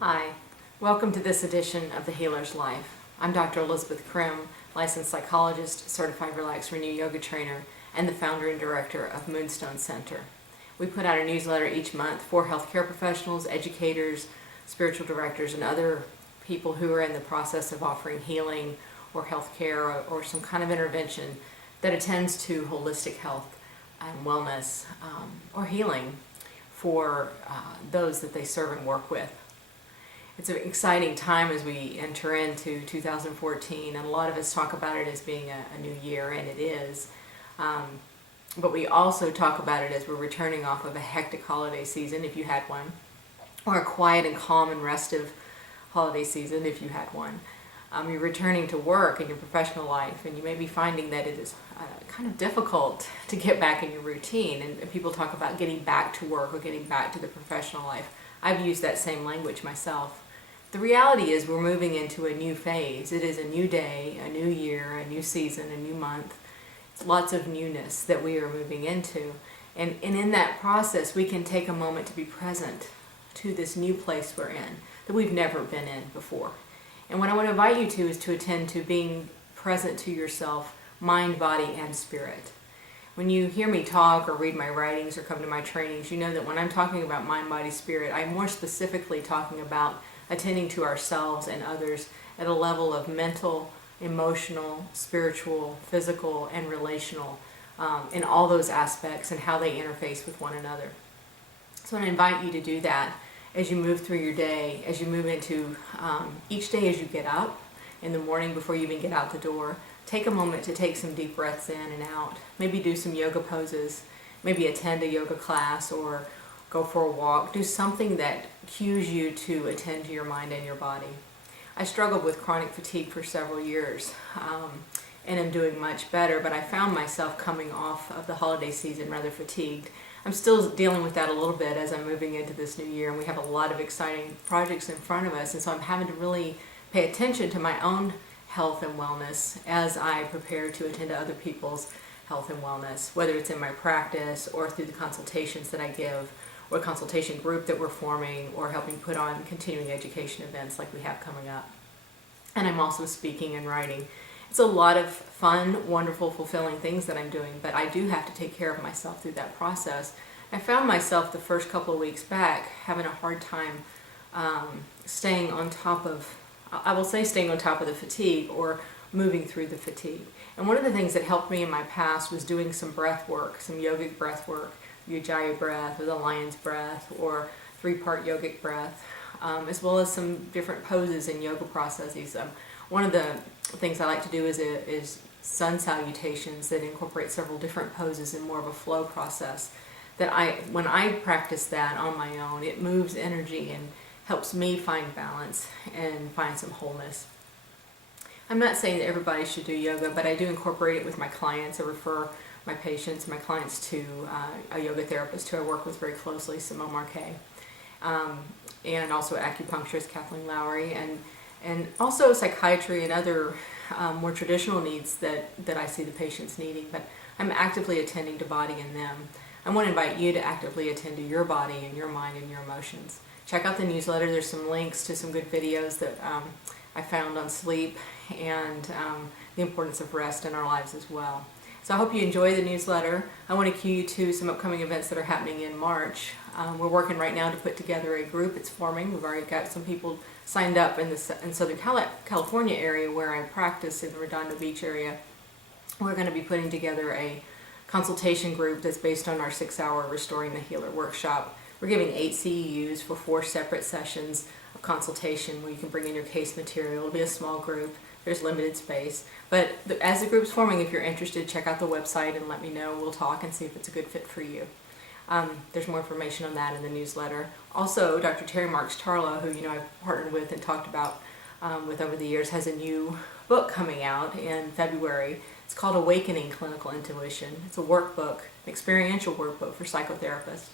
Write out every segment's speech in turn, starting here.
Hi, welcome to this edition of The Healer's Life. I'm Dr. Elisabeth Crim, licensed psychologist, certified Relax Renew yoga trainer, and the founder and director of Moonstone Center. We put out a newsletter each month for healthcare professionals, educators, spiritual directors, and other people who are in the process of offering healing or healthcare or some kind of intervention that attends to holistic health and wellness or healing for those that they serve and work with. It's an exciting time as we enter into 2014, and a lot of us talk about it as being a new year, and it is. But we also talk about it as we're returning off of a hectic holiday season, if you had one, or a quiet and calm and restive holiday season, if you had one. You're returning to work in your professional life, and you may be finding that it is kind of difficult to get back in your routine, and people talk about getting back to work or getting back to the professional life. I've used that same language myself. The reality is we're moving into a new phase. It is a new day, a new year, a new season, a new month. It's lots of newness that we are moving into. And in that process, we can take a moment to be present to this new place we're in that we've never been in before. And what I want to invite you to is to attend to being present to yourself, mind, body, and spirit. When you hear me talk or read my writings or come to my trainings, you know that when I'm talking about mind, body, spirit, I'm more specifically talking about attending to ourselves and others at a level of mental, emotional, spiritual, physical, and relational, in all those aspects and how they interface with one another. So I invite you to do that as you move through your day, as you move into each day as you get up in the morning before you even get out the door. Take a moment to take some deep breaths in and out. Maybe do some yoga poses, maybe attend a yoga class or go for a walk. Do something that cues you to attend to your mind and your body. I struggled with chronic fatigue for several years and am doing much better, but I found myself coming off of the holiday season rather fatigued. I'm still dealing with that a little bit as I'm moving into this new year, and we have a lot of exciting projects in front of us, and so I'm having to really pay attention to my own health and wellness as I prepare to attend to other people's health and wellness, whether it's in my practice or through the consultations that I give, or a consultation group that we're forming, or helping put on continuing education events like we have coming up. And I'm also speaking and writing. It's a lot of fun, wonderful, fulfilling things that I'm doing, but I do have to take care of myself through that process. I found myself the first couple of weeks back having a hard time staying on top of the fatigue or moving through the fatigue. And one of the things that helped me in my past was doing some breath work, some yogic breath work, Ujjayi breath or the lion's breath or 3-part yogic breath, as well as some different poses and yoga processes. One of the things I like to do is sun salutations that incorporate several different poses in more of a flow process. When I practice that on my own, it moves energy and helps me find balance and find some wholeness. I'm not saying that everybody should do yoga, but I do incorporate it with my clients. I refer my patients, my clients to a yoga therapist who I work with very closely, Simone Marquet, and also acupuncturist Kathleen Lowry, and also psychiatry and other more traditional needs that I see the patients needing. But I'm actively attending to body and them. I want to invite you to actively attend to your body and your mind and your emotions. Check out the newsletter. There's some links to some good videos that I found on sleep and the importance of rest in our lives as well. So I hope you enjoy the newsletter. I want to cue you to some upcoming events that are happening in March. We're working right now to put together a group. It's forming. We've already got some people signed up in Southern California area where I practice, in the Redondo Beach area. We're going to be putting together a consultation group that's based on our 6-hour Restoring the Healer workshop. We're giving 8 CEUs for 4 separate sessions of consultation where you can bring in your case material. It'll be a small group. There's limited space. But as the group's forming, if you're interested, check out the website and let me know. We'll talk and see if it's a good fit for you. There's more information on that in the newsletter. Also, Dr. Terry Marks-Tarlow, who I've partnered with and talked about with over the years, has a new book coming out in February. It's called Awakening Clinical Intuition. It's a workbook, an experiential workbook for psychotherapists.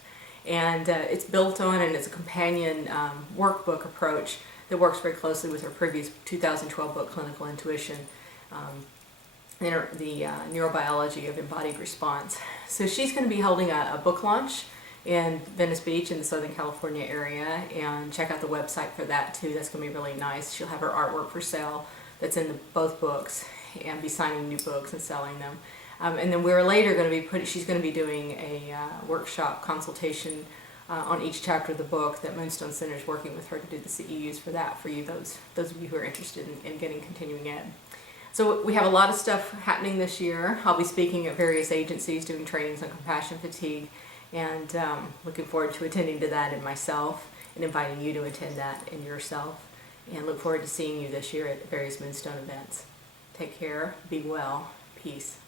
And it's built on, and it's a companion workbook approach that works very closely with her previous 2012 book, Clinical Intuition, the neurobiology of embodied response. So she's going to be holding a book launch in Venice Beach in the Southern California area, and check out the website for that too. That's going to be really nice. She'll have her artwork for sale that's in both books, and be signing new books and selling them. And then we're later going to be she's going to be doing a workshop consultation on each chapter of the book that Moonstone Center is working with her to do the CEUs for that, for you, those of you who are interested in getting continuing ed. So we have a lot of stuff happening this year. I'll be speaking at various agencies doing trainings on compassion fatigue, and looking forward to attending to that in myself, and inviting you to attend that in yourself, and look forward to seeing you this year at various Moonstone events. Take care, be well, peace.